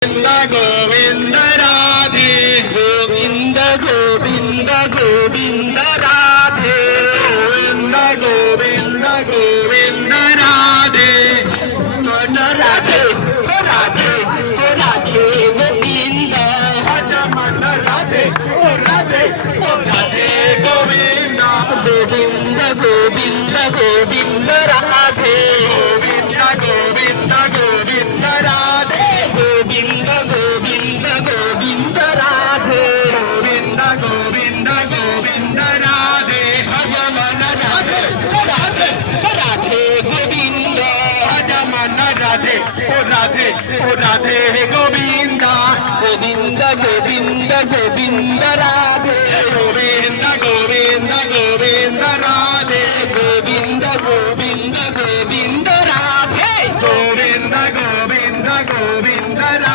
Govind Radhe Govind Govind Govind Radhe Govind Govind Govind Radhe Radhe Radhe Radhe Govind हजमन Radhe Radhe Radhe Govind Govind Govind Govind Radhe Govind Govind Govind Radhe Govind Govind Govind Radhe Govind Govind Govind Radhe हजमन Radhe Radhe Radhe Govind हजमन Radhe Radhe Radhe Govind Govind Govind Govind Radhe